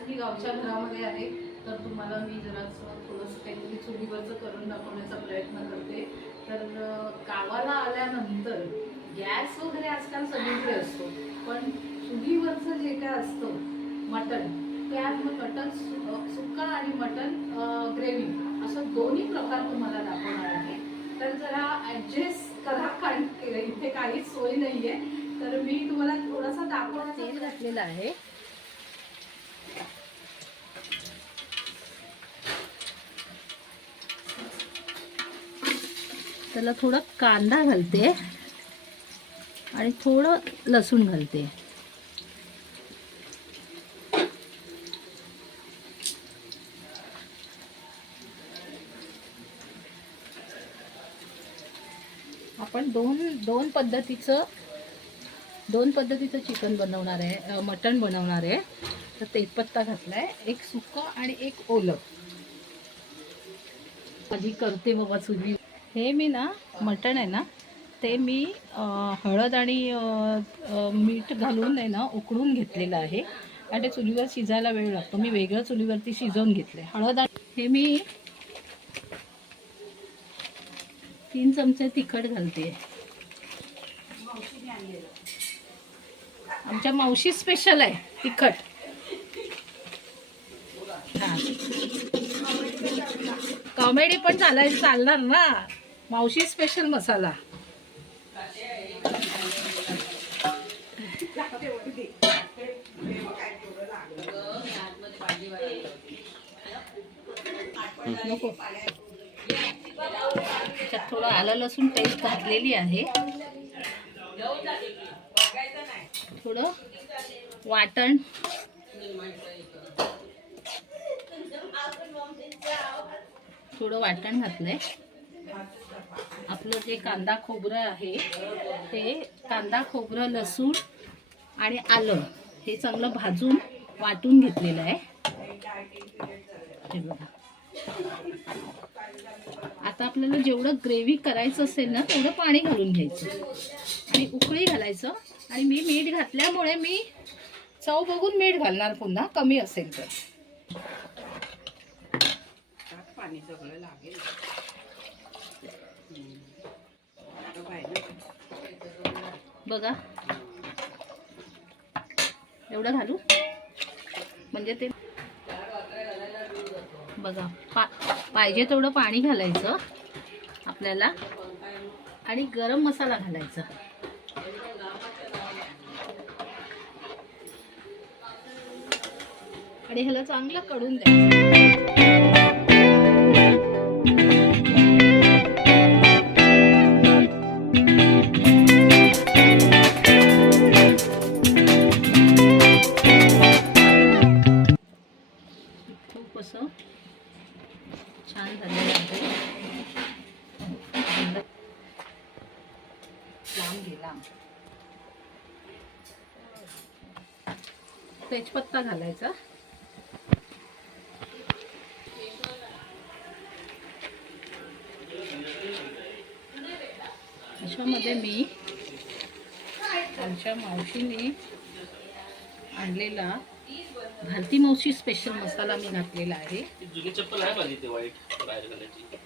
स्वागत आज मी गावच्या घरामध्ये आहे तर तुम्हाला मी जरासं थोडंसं काहीतरी चुलीवरचं करून दाखवण्याचा प्रयत्न करते. तर गावाला आल्यानंतर गॅस वगैरे आजकाल सगळीकडे असतो पण चुलीवरचं जे काय असतं मटण त्यात मग मटण सु- सुक्का आणि मटण ग्रेव्ही असं दोन्ही प्रकार तुम्हाला दाखवणार आहे. तर जरा ॲडजस्ट करा कारण इथे काहीच सोय नाही आहे तर मी तुम्हाला थोडासा दाखवण्याचा तेल आहे. त्याला थोडा कांदा घालते आणि थोडं लसूण घालते. आपण दोन दोन पद्धतीचं दोन पद्धतीचं चिकन बनवणार आहे मटण बनवणार आहे. तर तेजपत्ता घातलाय एक सुकं आणि एक ओलं. माझी करते बाबा सुजी. हे मी ना मटण आहे ना ते मी हळद आणि मीठ घालून आहे ना उकडून घेतलेलं आहे. आणि ते चुलीवर शिजायला वेळ लागतो. मी वेगळं चुलीवरती शिजवून घेतले हळद आणि हे मी तीन चमचे तिखट घालते. आमच्या मावशी स्पेशल आहे तिखट. हां. कॉमेडी पण चालाय चालणार ना. मावशी स्पेशल मसाला. नको त्याच्यात थोडं आलं लसूण पेस्ट घातलेली आहे. थोडं वाटण. थोडं वाटण घातलंय. आपलं जे कांदा खोबरं आहे ते कांदा खोबरं लसूण आणि आलं हे चांगलं भाजून वाटून घेतलेलं आहे. बघा. आता आपल्याला जेवढं ग्रेव्ही करायचं असेल ना तेवढं पाणी घालून घ्यायचं. आणि उकळी घालायचं. आणि मी मीठ घातल्यामुळे मी चव बघून मीठ घालणार पुन्हा कमी असेल तर. पाणी सगळं लागेल आता पाहिजे बघा. एवढं घालू? म्हणजे ते बघा पा पाहिजे तेवढं पाणी घालायचं आपल्याला आणि गरम मसाला घालायचा. आणि ह्याला चांगलं कडून द्यायचं. लांब घे लांब तेजपत्ता घालायचा. अशामध्ये मी आमच्या मावशीने आणलेला भारती मावशी स्पेशल मसाला मी घातलेला आहे. जुनी चप्पल आहे माझी ते वाईट बाहेर घालायची.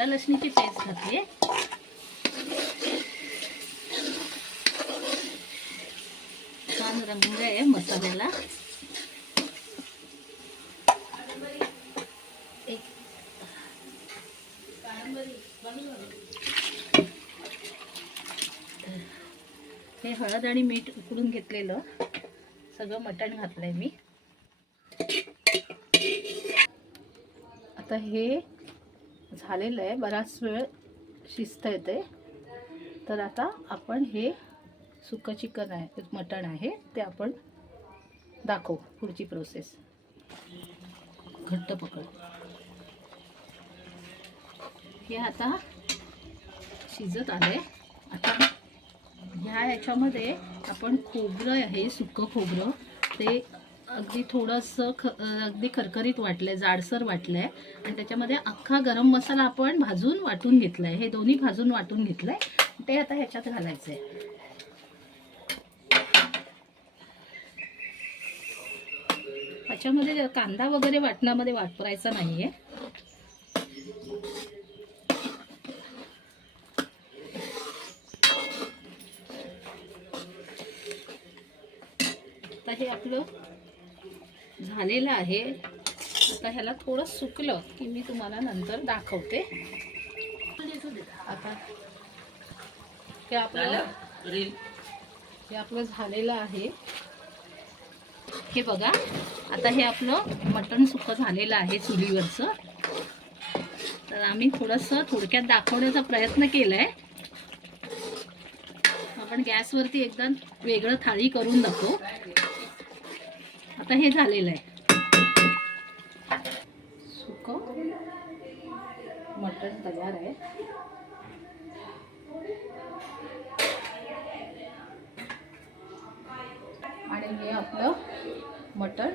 आता लसणीची पेस्ट घातली छान रंग आहे मसाल्याला. एक. हे हळद आणि मीठ उकडून घेतलेलं. सगळं मटण घातलंय मी. आता हे झालेलं आहे. बराच वेळ शिजत येते. तर आता आपण हे सुकं चिकन आहे मटण आहे ते आपण दाखवू पुढची प्रोसेस घट्ट पकड. हे आता शिजत आले आता ह्या ह्याच्यामध्ये आपण खोबरं आहे सुकं खोबरं. ते अगदी थोडंसं ख अगदी खरखरीत वाटलं आहे जाडसर वाटलं आहे आणि त्याच्यामध्ये अख्खा गरम मसाला आपण भाजून वाटून घेतला आहे हे दोन्ही भाजून वाटून घेतलं आहे ते आता ह्याच्यात घालायचं आहे ह्याच्यामध्ये कांदा वगैरे वाटणामध्ये वापरायचा नाही आहे आता हे आपलं झालेलं आहे. आता ह्याला थोडं सुकलं की मी तुम्हाला नंतर दाखवते. आता हे आपलं हे आपलं झालेलं आहे. हे बघा आता हे आपलं मटण सुकं झालेलं आहे चुलीवरचं. तर आम्ही थोडंसं थोडक्यात दाखवण्याचा प्रयत्न केलाय. आपण गॅसवरती एकदा वेगळं थाळी करून दाखवू. आता हे झालेलं आहे. सुक. मटण तयार आहे. आणि हे आपलं मटण.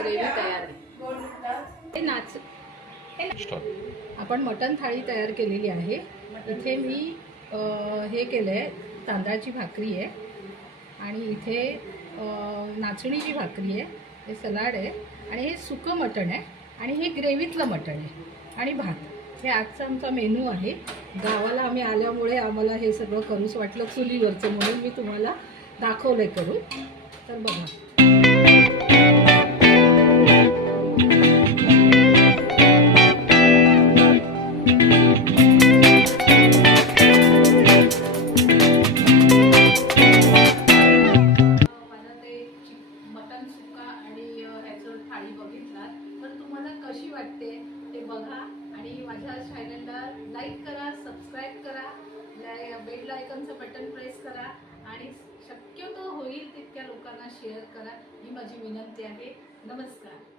ग्रेव्ही तयार आहे. हे नाच. आपण मटण थाळी तयार केलेली आहे. इथे मी हे केलं आहे तांदळाची भाकरी आहे. आणि इथे नाचणीची भाकरी आहे हे सलाड आहे आणि हे सुकं मटण आहे आणि हे ग्रेव्हीतलं मटण आहे आणि भात. हे आजचा आमचा मेनू आहे. गावाला आम्ही आल्यामुळे आम्हाला हे सगळं करूच वाटलं चुलीवरचं म्हणून मी तुम्हाला दाखवलं आहे करून. तर बघा. आयकनचं बटन प्रेस करा आणि शक्यतो होईल तितक्या लोकांना शेअर करा. ही माझी विनंती आहे. नमस्कार.